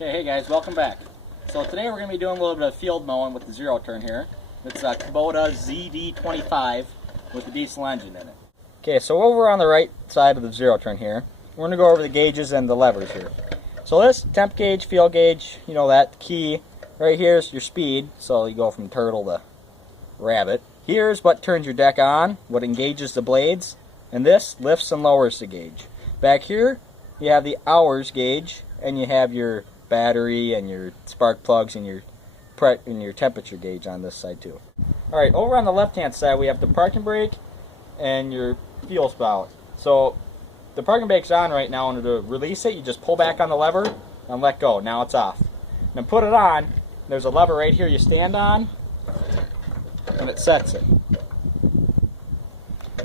Okay, hey guys, welcome back. So today we're going to be doing a little bit of field mowing with the ZeroTurn here. It's a Kubota ZD25 with the diesel engine in it. Okay, so over on the right side of the ZeroTurn here, we're going to go over the gauges and the levers here. So this temp gauge, field gauge, you know that key. Right here is your speed, so you go from turtle to rabbit. Here's what turns your deck on, what engages the blades, and this lifts and lowers the gauge. Back here, you have the hours gauge, and you have your battery and your spark plugs and your temperature gauge on this side too. Alright, over on the left hand side we have the parking brake and your fuel spout. So the parking brake's on right now, and to release it you just pull back on the lever and let go. Now it's off. Then put it on. There's a lever right here you stand on and it sets it.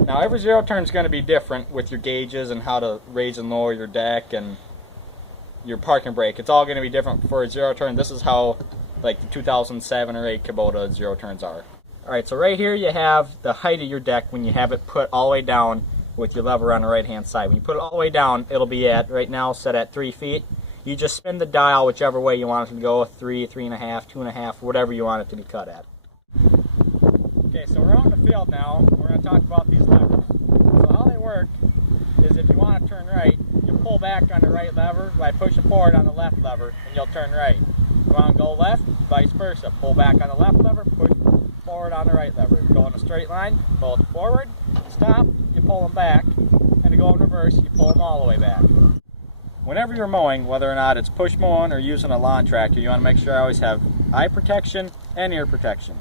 Now every ZeroTurn is going to be different with your gauges and how to raise and lower your deck and your parking brake. It's all going to be different for a ZeroTurn. This is how like the 2007 or 8 Kubota ZeroTurns are. Alright, so right here you have the height of your deck when you have it put all the way down with your lever on the right hand side. When you put it all the way down, it'll be at, right now, set at 3 feet. You just spin the dial whichever way you want it to go, 3, 3.5, 2.5, whatever you want it to be cut at. Okay, so we're out in the field now. We're going to talk about these levers. So how they work is if you want to turn right, you pull back on the right lever by pushing forward on the left lever, and you'll turn right. If you want to go left, vice versa. Pull back on the left lever, push forward on the right lever. Go in a straight line, pull it forward, stop, you pull them back, and to go in reverse, you pull them all the way back. Whenever you're mowing, whether or not it's push mowing or using a lawn tractor, you want to make sure you always have eye protection and ear protection.